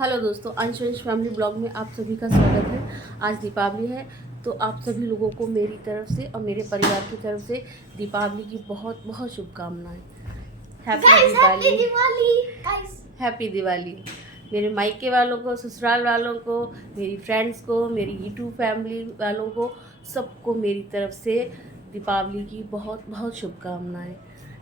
Hello दोस्तों, अंश family blog में आप सभी का स्वागत है। आज दीपावली है तो आप सभी लोगों को मेरी तरफ से और मेरे परिवार की तरफ से दीपावली की बहुत बहुत शुभकामनाएं। हैप्पी दिवाली। हैप्पी दिवाली मेरे मायके वालों को, ससुराल वालों को, मेरी फ्रेंड्स को, मेरी यूट्यूब फैमिली वालों को, सबको मेरी तरफ से दीपावली की बहुत बहुत शुभकामनाएं।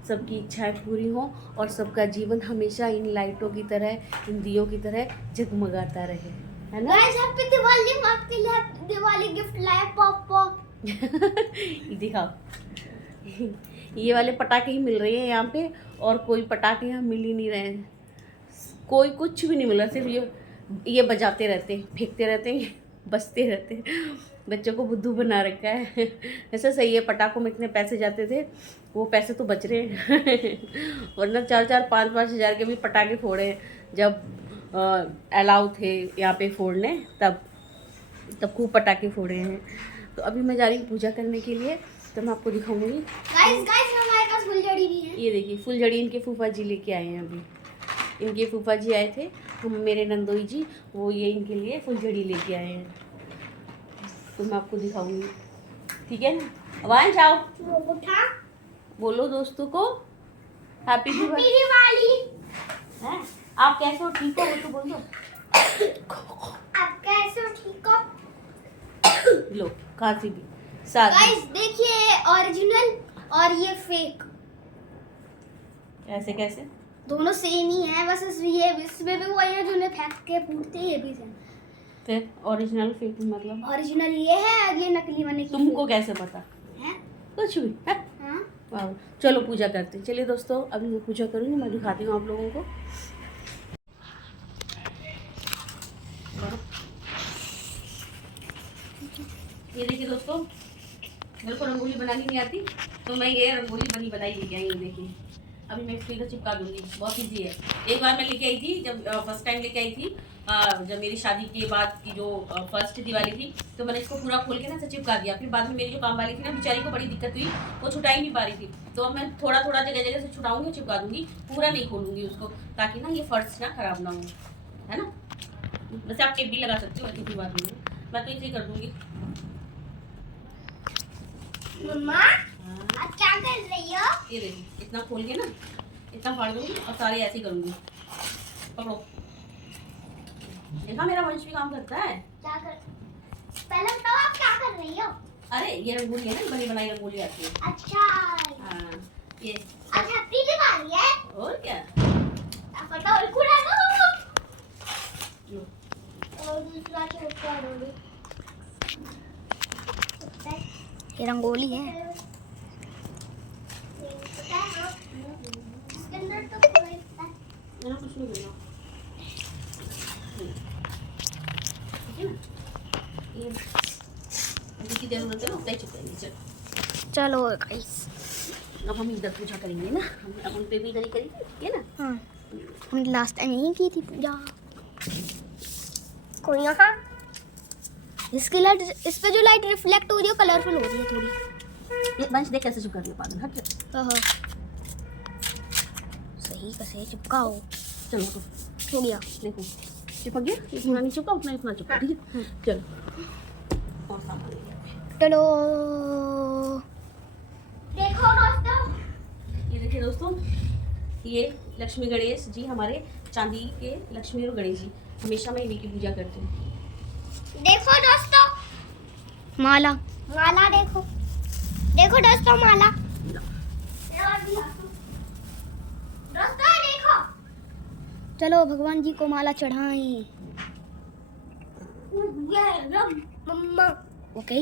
सबकी इच्छाएं पूरी हों और सबका जीवन हमेशा इन लाइटों की तरह, इन दियों की तरह जगमगाता रहे, है ना। Guys happy Diwali. मैं आपके लिए दिवाली गिफ्ट लाया पापा। दिखाओ। ये वाले पटाखे ही मिल रहे हैं यहाँ पे, और कोई पटाखे यहाँ मिल ही नहीं रहे हैं। कोई कुछ भी नहीं मिल रहा, सिर्फ ये बजाते रहते हैं, फेंकते रहते हैं, बजते रहते हैं। बच्चों को बुद्धू बना रखा है। ऐसा सही है, पटाखों में इतने पैसे जाते थे, वो पैसे तो बच रहे हैं। वरना 4-5 हज़ार के भी पटाखे फोड़े हैं जब अलाउ थे यहाँ पे फोड़ने, तब खूब पटाखे फोड़े हैं। तो अभी मैं जा रही हूँ पूजा करने के लिए, तो मैं आपको दिखाऊंगी। गाइस हमारे पास फुलझड़ी भी है। ये देखिए, फुलझड़ी इनके फूफा जी लेके आए हैं। अभी इनके फूफा जी आए थे, तो मेरे नंदोई जी वो ये इनके लिए फुलझड़ी लेके आए हैं, तो मैं आपको दिखाऊंगी, ठीक है ना। आवाज़ आओ, उठा बोलो दोस्तों को हैप्पी दिवाली। हैं आप कैसे हो, ठीक हो, वो तो बोल दो। आप कैसे हो, ठीक हो? लो खांसी भी साथ में। गाइस देखिए, ओरिजिनल और ये फेक ऐसे कैसे? दोनों सेम ही है, बस ये इसमें भी वही है जो उन्हें फेंक के फूटते हैं, ये भी सेम। फिर ओरिजिनल फेक मतलब ओरिजिनल ये है और ये नकली वाले की तुमको कैसे पता है? कुछ भी है? हाँ? वाह, चलो पूजा करते हैं। चलिए दोस्तों, अभी मैं पूजा करूँगी, मैं दिखाती हूँ आप लोगों को। ये देखिए दोस्तों, मेरे को रंगोली बनानी नहीं आती, तो मैं ये रंगोली बनाई लेके आई हूँ। देखिए, अभी मैं स्टिकर चिपका दूंगी, बहुत इजी है। एक बार मैं लेके आई थी, जब फर्स्ट टाइम लेके आई थी, जब मेरी शादी के बाद की जो फर्स्ट दिवाली थी, तो मैंने इसको पूरा खोल के ना ऐसे चिपका दिया। फिर बाद में मेरी जो काम वाली थी ना, बेचारी को बड़ी दिक्कत हुई, वो छुटा ही नहीं पा रही थी। तो अब मैं थोड़ा थोड़ा जगह जगह से छुटाऊंगी, चिपका दूंगी, पूरा नहीं खोलूंगी उसको, ताकि ना ये फर्श ना खराब ना हो, है ना। वैसे आप टेप भी लगा सकते हो, ऐसी कोई बात नहीं है, मैं तो इसे कर दूंगी। मम्मा आप क्या कर रही हो? ये देखिए, इतना खोल के ना, इतना फाड़ दूंगी और सारे ऐसे ही करूंगी। पकड़ो, देखा मेरा वंश भी काम करता है। क्या कर, पहले बताओ आप क्या कर रही हो? अरे ये रंगोली है ना, बनी बनाई रंगोली आती है। अच्छा, हाँ, ये आज हैप्पी दिवाली है। और क्या, फटाफट खुला दो लो। और दूसरा छोटा डालो। ये रंगोली है। इसके अंदर तो कोई ना कुछ नहीं करना, ठीक है ना। ये जितनी देर होते ना उतना ही चुप रहेंगे। चलो गाइस, अब हम इधर पूजा करेंगे ना, हम अब उन पे भी इधर ही करेंगे, ठीक है ना। हाँ, हमने लास्ट टाइम यही की थी पूजा। कोई यहाँ इसकी लाइट, इस पे जो लाइट रिफ्लेक्ट हो रही है कलरफुल हो रही है थोड़ी। ये वंश देख कैसे चुप कर लिया, पागल, हट जा। हाँ, सही कैसे चिपकाओ। चलो तो हो गया, देखो चिपक गया, इतना नहीं चिपका, उतना इतना चिपका, ठीक है। चलो और सामान ले आओ। चलो देखो दोस्तों, ये देखिए दोस्तों, ये लक्ष्मी गणेश जी हमारे चांदी के लक्ष्मी और गणेश जी, हमेशा मैं इन्हीं की पूजा करती हूँ। देखो दोस्तों, माला माला देखो, देखो दोस्तों माला। दोस्तों देखो, चलो भगवान जी को माला चढ़ाएं। मम्मा ओके,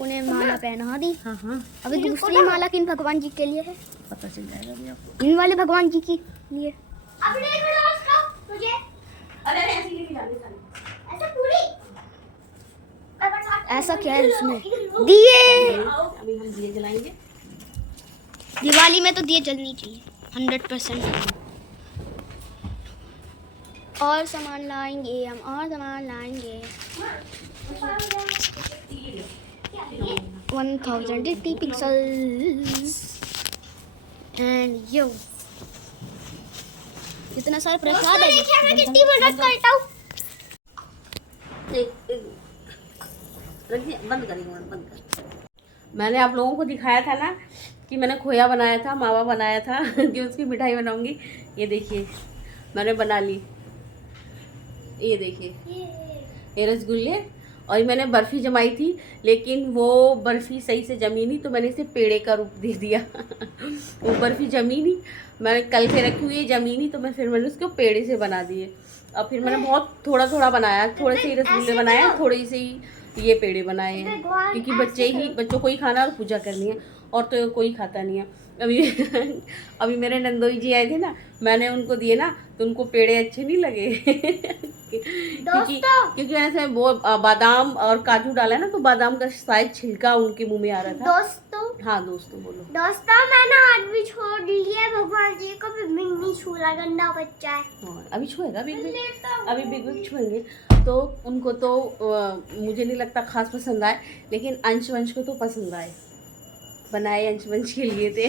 उन्हें माला पहना दी। हाँ हाँ, अभी दूसरी माला किन भगवान जी के लिए है, पता चल जाएगा अभी आपको। इन वाले भगवान जी के लिए। अब देखो दोस्तों मुझे, अरे ऐसे ही लेके जाने सारे। ऐसा पूरी, ऐसा क्या है इसमें, दिए। अभी हम दिए जलाएंगे। दिवाली में तो दिए जलनी चाहिए 100%। और सामान लाएंगे हम, और सामान लाएंगे। 1080 पिक्सल्स एंड यो जितना सारा प्रसाद है मैं कितनी मदद करता हूँ। बंद करेंगे, बंद कर। मैंने आप लोगों को दिखाया था ना कि मैंने खोया बनाया था, मावा बनाया था कि उसकी मिठाई बनाऊंगी। ये देखिए मैंने बना ली। ये देखिए ये रसगुल्ले, और ये मैंने बर्फ़ी जमाई थी, लेकिन वो बर्फ़ी सही से जमी नहीं तो मैंने इसे पेड़े का रूप दे दिया। वो बर्फ़ी जमी नहीं, मैंने कल से रखी हुई है, जमी नहीं तो मैंने उसको पेड़े से बना दिए। और फिर मैंने बहुत थोड़ा थोड़ा बनाया, थोड़े से ही रसगुल्ले बनाए, थोड़े से ही ये पेड़े बनाए हैं, क्योंकि बच्चों को ही खाना और पूजा करनी है, और तो कोई खाता नहीं है। अभी अभी मेरे नंदोई जी आए थे ना, मैंने उनको दिए ना तो उनको पेड़े अच्छे नहीं लगे। क्योंकि मैंने इसमें वो बादाम और काजू डाला ना, तो बादाम का शायद छिलका उनके मुंह में आ रहा था। हाँ दोस्तों बोलो। दोस्तों मैंने आज भी छोड़ दिया भगवान जी को, भी बिग नहीं छूला, गंदा बच्चा है। हाँ अभी छुएगा अभी बिग बिग छुएंगे तो उनको तो मुझे नहीं लगता खास पसंद आए, लेकिन अंश वंश को तो पसंद आए। बनाए अंश वंश के लिए थे।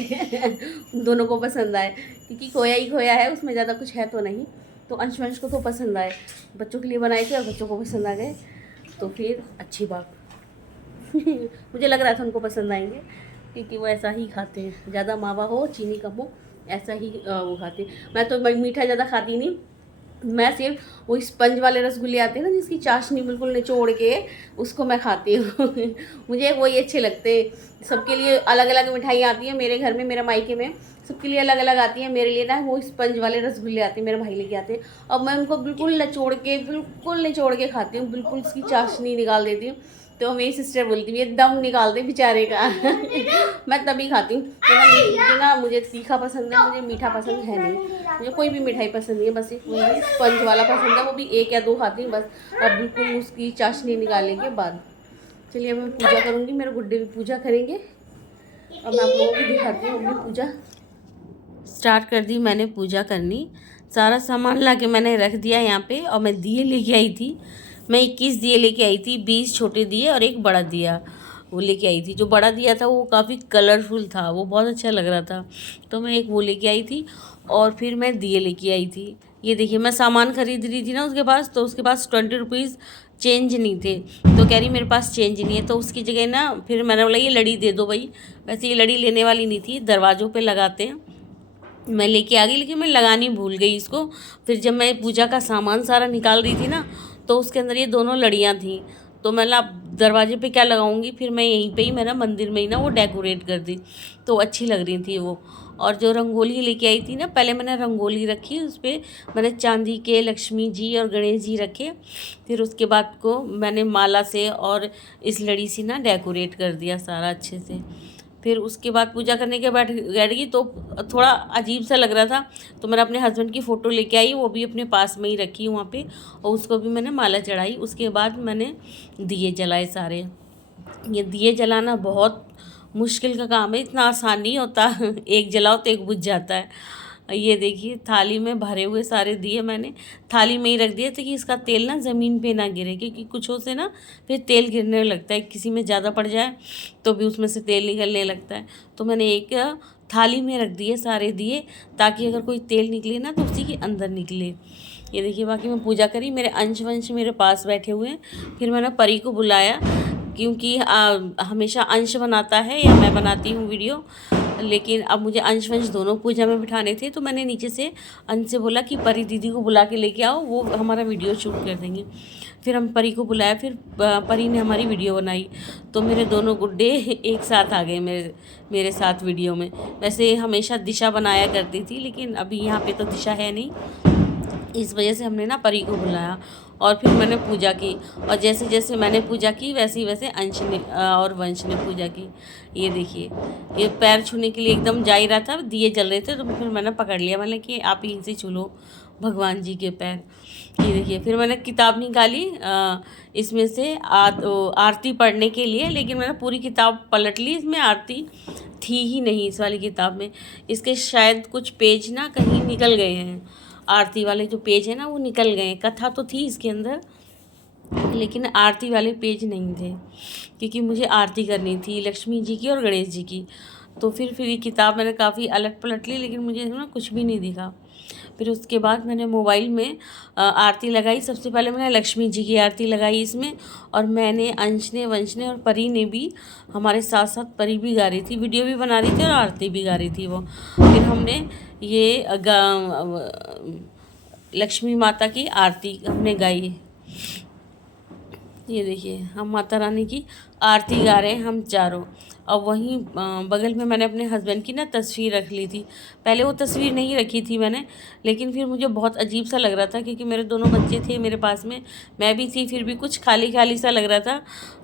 उन दोनों को पसंद आए, क्योंकि खोया ही खोया है, उसमें ज़्यादा कुछ है तो नहीं, तो अंश वंश को तो पसंद आए। बच्चों के लिए बनाए थे और बच्चों को पसंद आ गए, तो फिर अच्छी बात। मुझे लग रहा था उनको पसंद आएंगे, क्योंकि वो ऐसा ही खाते हैं, ज़्यादा मावा हो चीनी कम हो, ऐसा ही वो खाते हैं। मैं तो मीठा ज़्यादा खाती नहीं, मैं सिर्फ वो स्पंज वाले रसगुल्ले आते हैं ना, जिसकी चाशनी बिल्कुल निचोड़ के उसको मैं खाती हूँ। मुझे वही अच्छे लगते हैं। सबके लिए अलग अलग मिठाई आती है मेरे घर में, मेरे मायके में सबके लिए अलग अलग आती है। मेरे लिए ना वो स्पंज वाले रसगुल्ले आते हैं, मेरे भाई लेके आते हैं, और मैं उनको बिल्कुल निचोड़ के खाती हूँ, बिल्कुल उसकी चाशनी निकाल देती हूँ। तो मेरी सिस्टर बोलती है ये दम निकाल दे बेचारे का। मैं तभी खाती हूँ ना, मुझे तीखा पसंद है, मुझे मीठा पसंद है नहीं, मुझे कोई भी मिठाई पसंद नहीं है, बस एक वही स्पंज वाला पसंद है, वो भी 1 या 2 खाती हूँ बस। और बिल्कुल उसकी चाशनी निकालने के बाद चलिए मैं पूजा करूँगी, मेरे गुड्डे भी पूजा करेंगे, और मैं आप लोगों को दिखाती हूँ अपनी पूजा। स्टार्ट कर दी मैंने पूजा करनी, सारा सामान ला के मैंने रख दिया यहाँ पे, और मैं दिए लेके आई थी। मैं 21 दिए लेके आई थी, 20 छोटे दिए और एक बड़ा दिया वो लेके आई थी। जो बड़ा दिया था वो काफ़ी कलरफुल था, वो बहुत अच्छा लग रहा था, तो मैं एक वो लेके आई थी, और फिर मैं दिए लेके आई थी। ये देखिए मैं सामान खरीद रही थी ना उसके पास, तो उसके पास 20 रुपीज़ चेंज नहीं थे, तो कह रही मेरे पास चेंज नहीं है, तो उसकी जगह ना फिर मैंने बोला ये लड़ी दे दो भाई। वैसे ये लड़ी लेने वाली नहीं थी, दरवाज़ों पर लगाते हैं, मैं लेके आ गई, लेकिन मैं लगानी भूल गई इसको। फिर जब मैं पूजा का सामान सारा निकाल रही थी ना, तो उसके अंदर ये दोनों लड़ियाँ थीं, तो मैं ना दरवाजे पे क्या लगाऊंगी, फिर मैं यहीं पे ही मेरा मंदिर में ही ना वो डेकोरेट कर दी, तो अच्छी लग रही थी वो। और जो रंगोली लेके आई थी ना, पहले मैंने रंगोली रखी, उस पर मैंने चांदी के लक्ष्मी जी और गणेश जी रखे, फिर उसके बाद को मैंने माला से और इस लड़ी से ना डेकोरेट कर दिया सारा अच्छे से। फिर उसके बाद पूजा करने के बैठ गई, तो थोड़ा अजीब सा लग रहा था, तो मैंने अपने हस्बैंड की फ़ोटो लेके आई, वो भी अपने पास में ही रखी वहाँ पे, और उसको भी मैंने माला चढ़ाई। उसके बाद मैंने दिए जलाए सारे। ये दिए जलाना बहुत मुश्किल का काम है, इतना आसान नहीं होता। एक जलाओ तो एक बुझ जाता है। ये देखिए थाली में भरे हुए सारे दिए मैंने थाली में ही रख दिए थे, कि इसका तेल ना ज़मीन पे ना गिरे, क्योंकि कुछों से ना फिर तेल गिरने लगता है, किसी में ज़्यादा पड़ जाए तो भी उसमें से तेल निकलने लगता है। तो मैंने एक थाली में रख दिए सारे दिए, ताकि अगर कोई तेल निकले ना तो उसी के अंदर निकले। ये देखिए बाकी मैं पूजा करी, मेरे अंश वंश मेरे पास बैठे हुए हैं। फिर मैंने परी को बुलाया, क्योंकि हमेशा अंश बनाता है या मैं बनाती हूँ वीडियो, लेकिन अब मुझे अंश वंश दोनों पूजा में बिठाने थे, तो मैंने नीचे से अंश से बोला कि परी दीदी को बुला के लेके आओ, वो हमारा वीडियो शूट कर देंगे। फिर हम परी को बुलाया, फिर परी ने हमारी वीडियो बनाई, तो मेरे दोनों गुड्डे एक साथ आ गए मेरे साथ वीडियो में। वैसे हमेशा दिशा बनाया करती थी, लेकिन अभी यहाँ पे तो दिशा है नहीं, इस वजह से हमने ना परी को बुलाया। और फिर मैंने पूजा की, और जैसे जैसे मैंने पूजा की वैसे ही वैसे अंश ने और वंश ने पूजा की। ये देखिए ये पैर छूने के लिए एकदम जा ही रहा था, दिए जल रहे थे, तो फिर मैंने पकड़ लिया, मैंने कि आप यहीं से छू लो भगवान जी के पैर। ये देखिए फिर मैंने किताब निकाली इसमें से आरती पढ़ने के लिए, लेकिन मैंने पूरी किताब पलट ली, इसमें आरती थी ही नहीं इस वाली किताब में। इसके शायद कुछ पेज ना कहीं निकल गए हैं, आरती वाले जो पेज है ना वो निकल गए। कथा तो थी इसके अंदर, लेकिन आरती वाले पेज नहीं थे, क्योंकि मुझे आरती करनी थी लक्ष्मी जी की और गणेश जी की। तो फिर ये किताब मैंने काफ़ी अलट पलट ली, लेकिन मुझे ना कुछ भी नहीं दिखा। फिर उसके बाद मैंने मोबाइल में आरती लगाई। सबसे पहले मैंने लक्ष्मी जी की आरती लगाई इसमें, और मैंने, अंश ने, वंश ने और परी ने भी हमारे साथ साथ, परी भी गा रही थी, वीडियो भी बना रही थी और आरती भी गा रही थी वो। फिर हमने ये लक्ष्मी माता की आरती हमने गाई। ये देखिए हम माता रानी की आरती गा रहे हैं हम चारों। और वहीं बगल में मैंने अपने हस्बैंड की ना तस्वीर रख ली थी। पहले वो तस्वीर नहीं रखी थी मैंने, लेकिन फिर मुझे बहुत अजीब सा लग रहा था क्योंकि मेरे दोनों बच्चे थे मेरे पास में, मैं भी थी, फिर भी कुछ खाली खाली सा लग रहा था।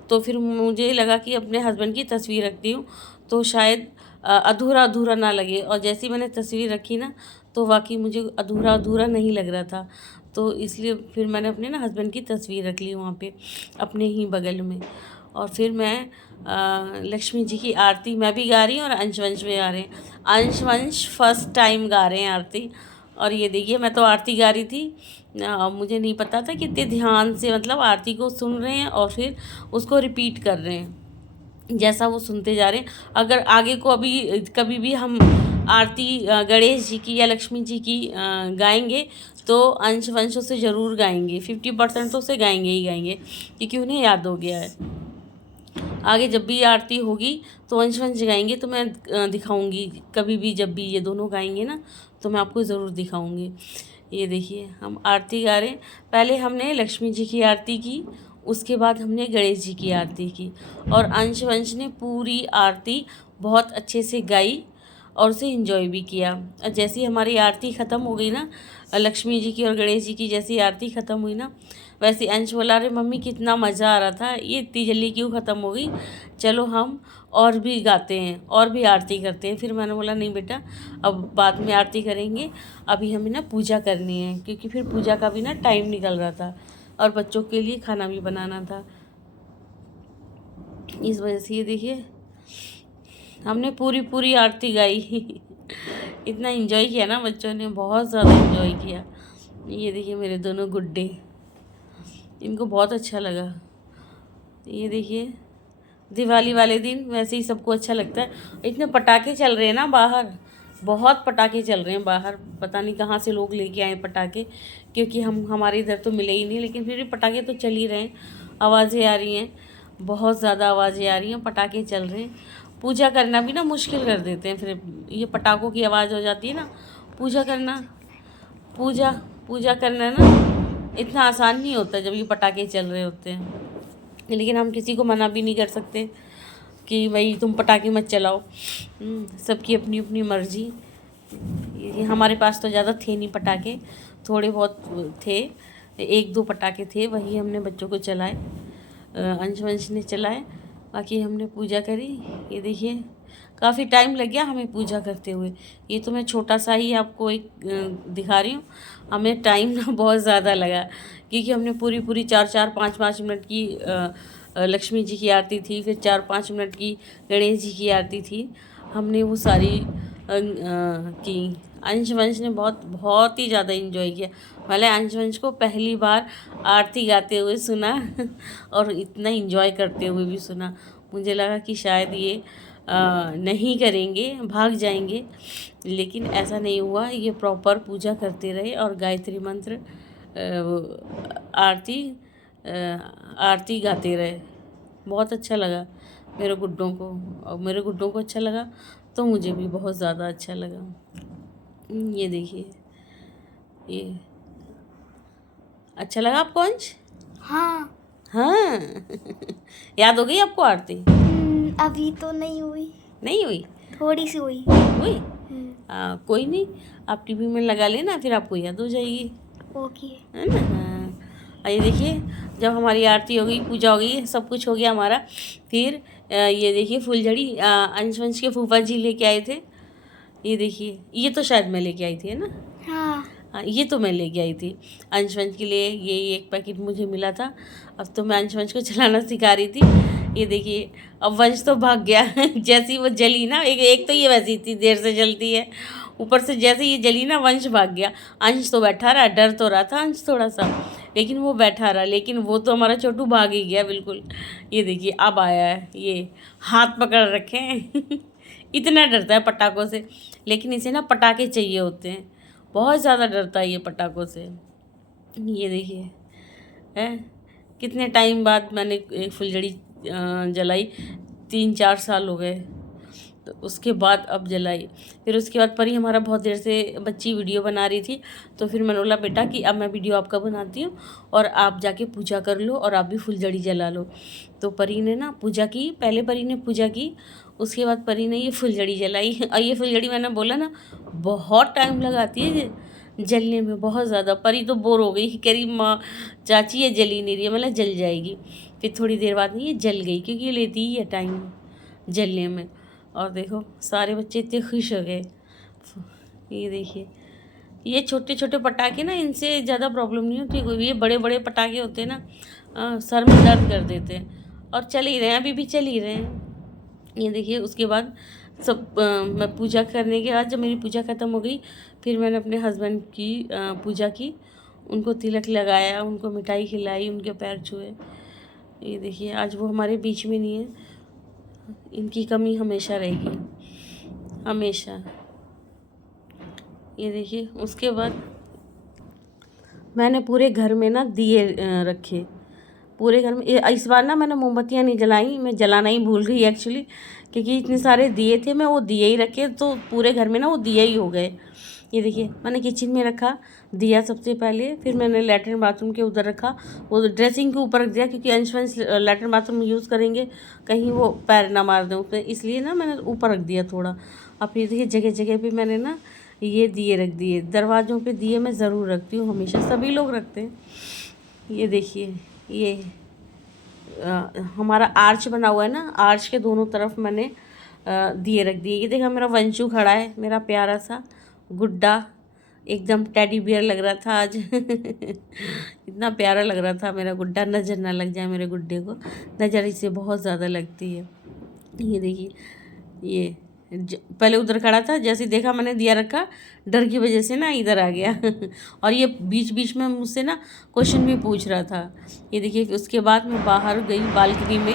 तो फिर मुझे लगा कि अपने हस्बैंड की तस्वीर रखती हूँ तो शायद अधूरा अधूरा ना लगे। और जैसे ही मैंने तस्वीर रखी ना तो वाकई मुझे अधूरा अधूरा नहीं लग रहा था। तो इसलिए फिर मैंने अपने ना हस्बैंड की तस्वीर रख ली वहाँ पे अपने ही बगल में। और फिर मैं लक्ष्मी जी की आरती मैं भी गा रही हूँ और अंश वंश भी गा रहे हैं। अंश वंश फर्स्ट टाइम गा रहे हैं आरती। और ये देखिए मैं तो आरती गा रही थी, मुझे नहीं पता था कि इतने ध्यान से मतलब आरती को सुन रहे हैं और फिर उसको रिपीट कर रहे हैं जैसा वो सुनते जा रहे हैं। अगर आगे को अभी कभी भी हम आरती गणेश जी की या लक्ष्मी जी की गाएंगे तो अंश वंश उसे ज़रूर गाएंगे, 50% तो उसे गाएंगे ही गाएंगे क्योंकि उन्हें याद हो गया है। आगे जब भी आरती होगी तो अंश वंश गाएंगे तो मैं दिखाऊंगी, कभी भी जब भी ये दोनों गाएंगे ना तो मैं आपको ज़रूर दिखाऊंगी। ये देखिए हम आरती गा रहे हैं। पहले हमने लक्ष्मी जी की आरती की, उसके बाद हमने गणेश जी की आरती की, और अंश वंश ने पूरी आरती बहुत अच्छे से गाई और उसे एंजॉय भी किया। और जैसे ही हमारी आरती ख़त्म हो गई ना, लक्ष्मी जी की और गणेश जी की जैसी आरती ख़त्म हुई ना, वैसे अंश बोला, अरे मम्मी कितना मज़ा आ रहा था, ये इतनी जल्दी क्यों ख़त्म हो गई, चलो हम और भी गाते हैं और भी आरती करते हैं। फिर मैंने बोला नहीं बेटा, अब बाद में आरती करेंगे, अभी हमें ना पूजा करनी है, क्योंकि फिर पूजा का भी ना टाइम निकल रहा था और बच्चों के लिए खाना भी बनाना था। इस वजह से ये देखिए हमने पूरी आरती गाई इतना एंजॉय किया ना बच्चों ने, बहुत ज़्यादा एंजॉय किया। ये देखिए मेरे दोनों गुड्डे, इनको बहुत अच्छा लगा। ये देखिए दिवाली वाले दिन वैसे ही सबको अच्छा लगता है। इतने पटाखे चल रहे हैं ना बाहर, बहुत पटाखे चल रहे हैं बाहर, पता नहीं कहाँ से लोग लेके आए पटाखे, क्योंकि हमारे इधर तो मिले ही नहीं, लेकिन फिर भी पटाखे तो चल ही रहे हैं। आवाज़ें आ रही हैं, बहुत ज़्यादा आवाज़ें आ रही हैं, पटाखे चल रहे हैं। पूजा करना भी ना मुश्किल कर देते हैं, फिर ये पटाखों की आवाज़ हो जाती है ना, पूजा करना पूजा करना ना इतना आसान नहीं होता जब ये पटाखे चल रहे होते हैं। लेकिन हम किसी को मना भी नहीं कर सकते कि भाई तुम पटाखे मत चलाओ, सबकी अपनी अपनी मर्ज़ी। ये हमारे पास तो ज़्यादा थे नहीं पटाखे, थोड़े बहुत थे, 1-2 पटाखे थे, वही हमने बच्चों को चलाए, अंश वंश ने चलाए, बाकी हमने पूजा करी। ये देखिए काफ़ी टाइम लग गया हमें पूजा करते हुए। ये तो मैं छोटा सा ही आपको एक दिखा रही हूँ, हमें टाइम ना बहुत ज़्यादा लगा क्योंकि हमने पूरी 4-4, 5-5 मिनट की लक्ष्मी जी की आरती थी, फिर 4-5 मिनट की गणेश जी की आरती थी, हमने वो सारी की। अंश वंश ने बहुत ही ज़्यादा एंजॉय किया। भले अंश वंश को पहली बार आरती गाते हुए सुना और इतना एंजॉय करते हुए भी सुना। मुझे लगा कि शायद ये नहीं करेंगे, भाग जाएंगे, लेकिन ऐसा नहीं हुआ। ये प्रॉपर पूजा करते रहे और गायत्री मंत्र आरती गाते रहे। बहुत अच्छा लगा मेरे गुड्डों को, और मेरे गुड्डों को अच्छा लगा तो मुझे भी बहुत ज़्यादा अच्छा लगा। ये देखिए, ये अच्छा लगा आपको अंश? हाँ हाँ याद हो गई आपको आरती? अभी तो नहीं हुई, नहीं हुई? थोड़ी सी हुई। हुई? कोई नहीं, आप टीवी में लगा लेना, फिर आपको याद हो जाएगी, ओके। है ना। हाँ, ये देखिए जब हमारी आरती हो गई, पूजा हो गई, सब कुछ हो गया हमारा, फिर ये देखिए फुलझड़ी अंश वंश के फूफा जी लेके आए थे। ये देखिए, ये तो शायद मैं लेके आई थी, है ना। हाँ, ये तो मैं लेके आई थी अंश वंश के लिए, ये एक पैकेट मुझे मिला था। अब तो मैं अंश वंश को चलाना सिखा रही थी। ये देखिए अब वंश तो भाग गया जैसी वो जली ना, एक तो ये वैसी इतनी देर से जलती है, ऊपर से जैसे ये जली ना वंश भाग गया। अंश तो बैठा रहा, डर तो रहा था अंश थोड़ा सा, लेकिन वो बैठा रहा, लेकिन वो तो हमारा छोटू भाग ही गया बिल्कुल। ये देखिए अब आया है, ये हाथ पकड़ रखे हैं इतना डरता है पटाखों से, लेकिन इसे ना पटाखे चाहिए होते हैं, बहुत ज़्यादा डरता है ये पटाखों से। ये देखिए है, कितने टाइम बाद मैंने एक फुलझड़ी जलाई, 3-4 साल हो गए, तो उसके बाद अब जलाई। फिर उसके बाद परी हमारा बहुत देर से बच्ची वीडियो बना रही थी, तो फिर मैंने बोला बेटा कि अब मैं वीडियो आपका बनाती हूँ और आप जाके पूजा कर लो और आप भी फुलझड़ी जला लो। तो परी ने ना पूजा की, पहले परी ने पूजा की, उसके बाद परी ने ये फुलझड़ी जलाई। और ये फुलझड़ी मैंने बोला ना बहुत टाइम लगाती है जलने में, बहुत ज़्यादा। परी तो बोर हो गई, कह रही माँ चाची ये जल ही नहीं रही है, मतलब जल जाएगी। फिर थोड़ी देर बाद में ये जल गई, क्योंकि ये लेती ही है टाइम जलने में। और देखो सारे बच्चे इतने खुश हो गए। ये देखिए, ये छोटे छोटे पटाखे ना, इनसे ज़्यादा प्रॉब्लम नहीं होती। ये बड़े बड़े पटाखे होते हैं ना, सर में दर्द कर देते हैं। और चल ही रहे हैं, अभी भी चल ही रहे हैं। ये देखिए, उसके बाद सब मैं पूजा करने के बाद जब मेरी पूजा ख़त्म हो गई, फिर मैंने अपने हस्बैंड की पूजा की, उनको तिलक लगाया, उनको मिठाई खिलाई, उनके पैर छुए। ये देखिए, आज वो हमारे बीच में नहीं है, इनकी कमी हमेशा रहेगी, हमेशा। ये देखिए, उसके बाद मैंने पूरे घर में ना दिए रखे, पूरे घर में। इस बार ना मैंने मोमबत्तियाँ नहीं जलाई, मैं जलाना ही भूल गई एक्चुअली, क्योंकि इतने सारे दिए थे, मैं वो दिए ही रखे, तो पूरे घर में ना वो दिए ही हो गए। ये देखिए, मैंने किचन में रखा दिया सबसे पहले, फिर मैंने लैट्रिन बाथरूम के उधर रखा, वो ड्रेसिंग के ऊपर रख दिया, क्योंकि अंश लैट्रिन बाथरूम में यूज़ करेंगे, कहीं वो पैर ना मार दें उसमें, इसलिए ना मैंने ऊपर रख दिया थोड़ा। अब फिर देखिए जगह जगह पे मैंने ना ये दिए रख दिए, दरवाज़ों पे दिए मैं ज़रूर रखती हूँ, हमेशा सभी लोग रखते हैं। ये देखिए, ये हमारा आर्च बना हुआ है ना, आर्च के दोनों तरफ मैंने दिए रख दिए। ये देखा मेरा वंशु खड़ा है, मेरा प्यारा सा गुड्डा, एकदम टेडी बियर लग रहा था आज। इतना प्यारा लग रहा था मेरा गुड्डा, नज़र ना लग जाए मेरे गुड्डे को, नज़र इससे बहुत ज़्यादा लगती है। ये देखिए, ये पहले उधर खड़ा था, जैसे देखा मैंने दिया रखा, डर की वजह से ना इधर आ गया। और ये बीच बीच में मुझसे ना क्वेश्चन भी पूछ रहा था। ये देखिए, उसके बाद मैं बाहर गई बालकनी में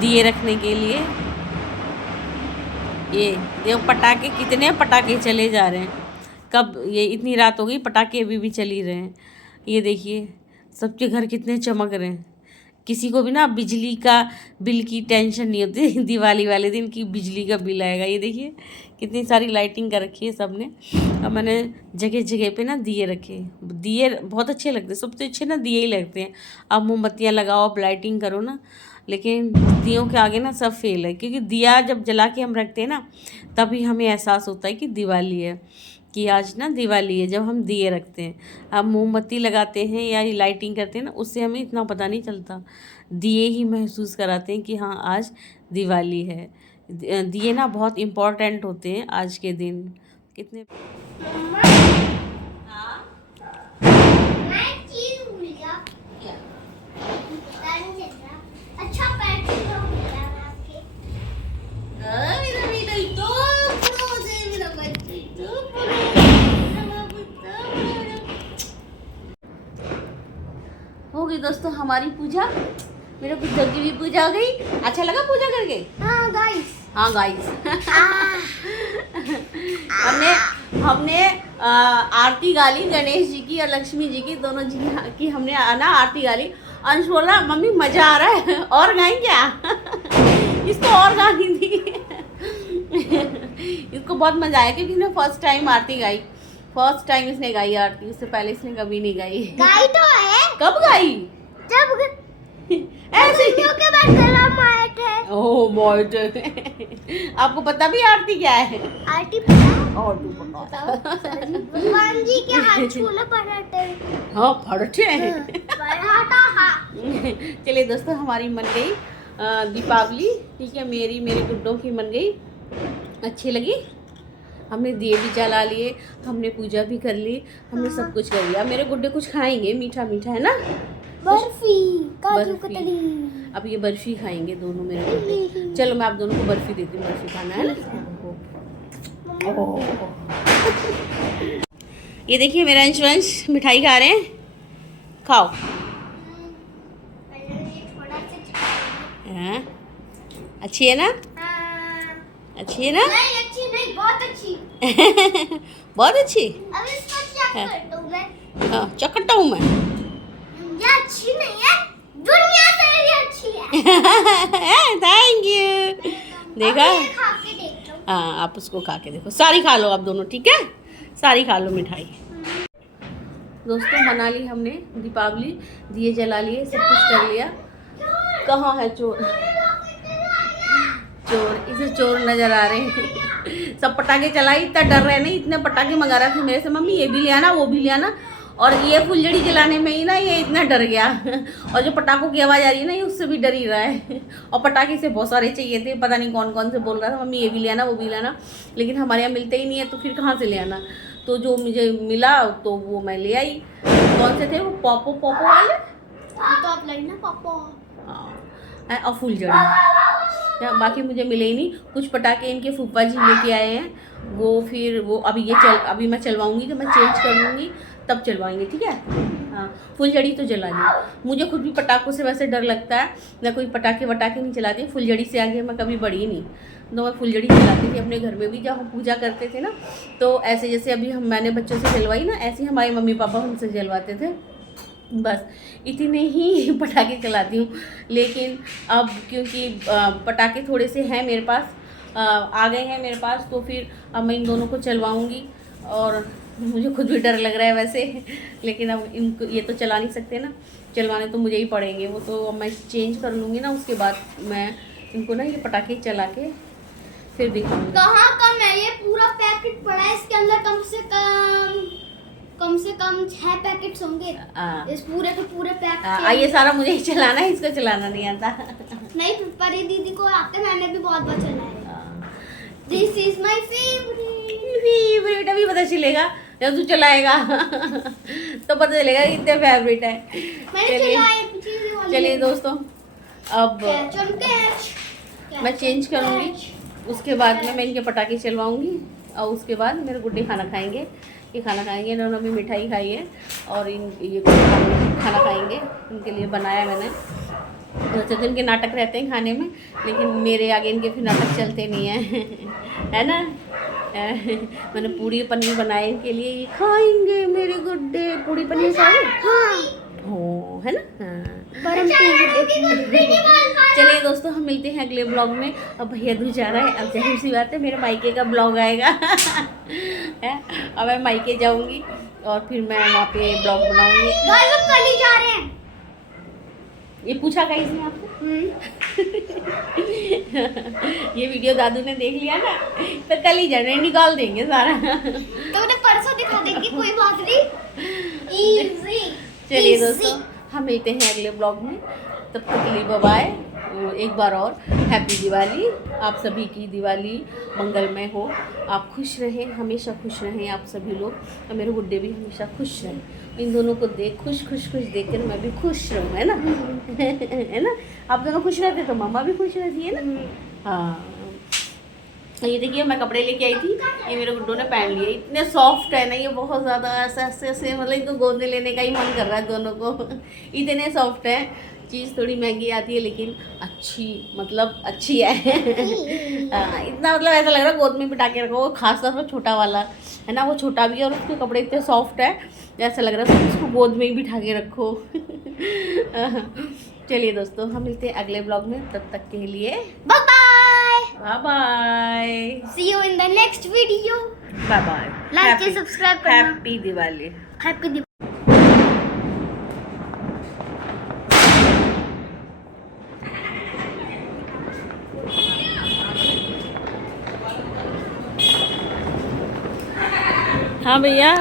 दिए रखने के लिए। ये देखो पटाखे, कितने पटाखे चले जा रहे हैं, कब ये इतनी रात हो गई पटाखे अभी भी चल ही रहे हैं। ये देखिए, सबके घर कितने चमक रहे हैं, किसी को भी ना बिजली का बिल की टेंशन नहीं होती। दिवाली वाले दिन की बिजली का बिल आएगा। ये देखिए कितनी सारी लाइटिंग कर रखी है सबने। अब मैंने जगह जगह पे ना दिए रखे, दिए बहुत अच्छे लगते हैं, सबसे अच्छे ना दिए ही लगते हैं। अब मोमबत्तियाँ लगाओ, अब लाइटिंग करो ना, लेकिन दियों के आगे ना सब फेल है, क्योंकि दिया जब जला के हम रखते हैं ना, तभी हमें एहसास होता है कि दिवाली है, कि आज ना दिवाली है, जब हम दिए रखते हैं। अब मोमबत्ती लगाते हैं या लाइटिंग करते हैं ना, उससे हमें इतना पता नहीं चलता, दिए ही महसूस कराते हैं कि हाँ आज दिवाली है। दिए ना बहुत इम्पोर्टेंट होते हैं आज के दिन। कितने हो गई दोस्तों हमारी पूजा, मेरे बुद्धू की भी पूजा हो गई। अच्छा लगा पूजा करके? हाँ गाइस, हाँ गाइस। हमने आरती गाली, गणेश जी की और लक्ष्मी जी की, दोनों जी की हमने ना आरती गाली। अंश बोला मम्मी मज़ा आ रहा है, और गाएं क्या? इसको और गानी थी। इसको बहुत मज़ा आया, क्योंकि इसने फर्स्ट टाइम आरती गाई, फर्स्ट टाइम इसने गाई आरती, उससे पहले इसने कभी नहीं गाई। गाई तो है। कब गाई? जब ऐसे ही के बाद गला माए थे। ओह मोट। आपको पता भी आरती क्या है? आरती पता? और तू बताओ। भगवान जी के हाथ छोले पराठे। हाँ पराठे हैं। पराठा हाँ। चलिए दोस्तों, हमारी मन गई दीपावली, ठीक है, मेरे गुड्डों की मन गई, अच्छी लगी। हमने दिए भी जला लिए, हमने पूजा भी कर ली, हमने सब कुछ कर लिया। मेरे गुड्डे कुछ खाएंगे मीठा मीठा, है ना? बर्फी, काजू बर्फी। कतली। अब ये बर्फी खाएंगे दोनों मेरे गुड्डे। चलो मैं आप दोनों को बर्फी देती हूँ, बर्फी खाना है ना? ये देखिए मेरा अंश मिठाई खा रहे हैं, खाओ। हाँ अच्छी है ना? अच्छी है ना? नहीं अच्छी नहीं, बहुत अच्छी। बहुत अच्छी। अब इसको चेक है। करता हूँ मैं। हाँ चकट्टा हूँ मैं। ये अच्छी नहीं है, दुनिया से भी अच्छी है। Thank you. देखा? अब ये खा के देखता हूँ। हाँ आप उसको खा के देखो, सारी खा लो आप दोनों, ठीक है? सारी खा लो मिठाई। दोस्तों मना ली हमने दीपावली, दिए जला लिए, सब कुछ कर लिया। कहाँ है चोर? चोर, इसे चोर नजर आ रहे हैं। सब पटाखे चलाई, इतना डर रहे नहीं, इतने पटाखे मंगा रहे थे मेरे से, मम्मी ये भी ले आना वो भी ले आना, और ये फुलझड़ी जलाने में ही ना ये इतना डर गया। और जो पटाखों की आवाज़ आ रही है ना ये उससे भी डर ही रहा है। और पटाखे से बहुत सारे चाहिए थे, पता नहीं कौन कौन से बोल रहा था, मम्मी ये भी ले आना वो भी ले आना, लेकिन हमारे यहाँ मिलते ही नहीं है तो फिर कहाँ से ले आना। तो जो मुझे मिला तो वो मैं ले आई। कौन से थे वो? पॉपो पॉपो वाले तो आप लाई ना पापा। हाँ और फुलझड़ी। बाकी मुझे मिले ही नहीं। कुछ पटाखे इनके फूफा जी लेके आए हैं, वो फिर वो अभी मैं चलवाऊंगी, जब मैं चेंज कर लूँगी तब चलवाएंगे, ठीक है? हाँ फुलझड़ी तो जला ली। मुझे खुद भी पटाखों से वैसे डर लगता है, मैं कोई पटाखे वटाखे नहीं चलाती। फुलझड़ी से आगे मैं कभी बढ़ी नहीं, तो मैं फुलझड़ी चलाती थी अपने घर में भी, जब हम पूजा करते थे ना, तो ऐसे जैसे अभी मैंने बच्चों से जलवाई ना, ऐसे ही हमारे मम्मी पापा हमसे जलवाते थे। बस इतने ही पटाखे चलाती हूँ। लेकिन अब क्योंकि पटाखे थोड़े से हैं मेरे पास, आ गए हैं मेरे पास, तो फिर अब मैं इन दोनों को चलवाऊँगी। और मुझे खुद भी डर लग रहा है वैसे, लेकिन अब इनको ये तो चला नहीं सकते ना, चलवाने तो मुझे ही पड़ेंगे। वो तो मैं चेंज कर लूँगी ना, उसके बाद मैं इनको ना ये पटाखे चला के फिर दिखाऊँगी। कहाँ कम है, ये पूरा पैकेट पड़ा है, इसके अंदर कम से कम 6 पैकेट्स होंगे। इस पूरे के पूरे पैकेट। ये सारा मुझे ही चलाना है, इसको चलाना नहीं आता। नहीं परी दीदी को आते, मैंने भी बहुत बार चलाया। This is my favourite. अभी पता चलेगा जब तू चलाएगा तो पता चलेगा कितने फेवरेट है। मैंने चलाया। चलिए दोस्तों अब मैं चेंज करूँगी, उसके बाद में मैं इनके पटाखे चलवाऊँगी, और उसके बाद मेरे गुड्डे खाना खाएंगे। ये खाना खाएंगे, इन्होंने भी मिठाई खाई है, और ये खाना खाएंगे। इनके लिए बनाया मैंने। वैसे तो इनके नाटक रहते हैं खाने में, लेकिन मेरे आगे इनके फिर नाटक चलते नहीं हैं। है ना? मैंने पूड़ी पनीर बनाए इनके लिए, ये खाएंगे मेरे गुड्डे। पूड़ी पनीर खाएंगे? हाँ हो, है ना? हाँ चलिए दोस्तों हम मिलते हैं अगले ब्लॉग में। अब भैया दूर जा रहा है, अब जाहिर सी बात है मेरे मायके का ब्लॉग आएगा। अब मैं मायके जाऊंगी और फिर मैं वहाँ पे ब्लॉग बनाऊंगी। कल ही जा रहे हैं। ये पूछा कहीं इसने आपको? ये वीडियो दादू ने देख लिया ना, तो कल ही जाने निकाल देंगे सारा। तो उन्हें परसों दिखा देंगे, कोई बात नहीं। इजी। चलिए दोस्तों हम मिलते हैं अगले ब्लॉग में, तब तक के लिए बाय बाय। एक बार और हैप्पी दिवाली। आप सभी की दिवाली मंगलमय हो, आप खुश रहें, हमेशा खुश रहें आप सभी लोग, और मेरे गुड्डे भी हमेशा खुश रहें। इन दोनों को देख खुश देखकर मैं भी खुश रहूँ, है ना? है ना? आप दोनों खुश रहते तो मम्मा भी खुश रहती है ना? हाँ ये देखिए मैं कपड़े लेके आई थी, ये मेरे गुड्डों ने पहन लिए। इतने सॉफ्ट है ना ये, बहुत ज़्यादा ऐसे मतलब इनको गोद में लेने का ही मन कर रहा है दोनों को। इतने सॉफ्ट है। चीज़ थोड़ी महंगी आती है लेकिन अच्छी, मतलब अच्छी है। इतना मतलब ऐसा लग रहा है गोद में बिठा के रखो। वो खासतौर पर छोटा वाला है ना, वो छोटा भी है और उसके कपड़े इतने सॉफ्ट है, ऐसा लग रहा है उसको गोद में ही बिठा के रखो। चलिए दोस्तों हम मिलते हैं अगले ब्लॉग में, तब तक के लिए bye bye. Bye bye. See you in the next video. Bye bye. Like and subscribe करना। हैप्पी दिवाली। हैप्पी दिवाली। हाँ भैया।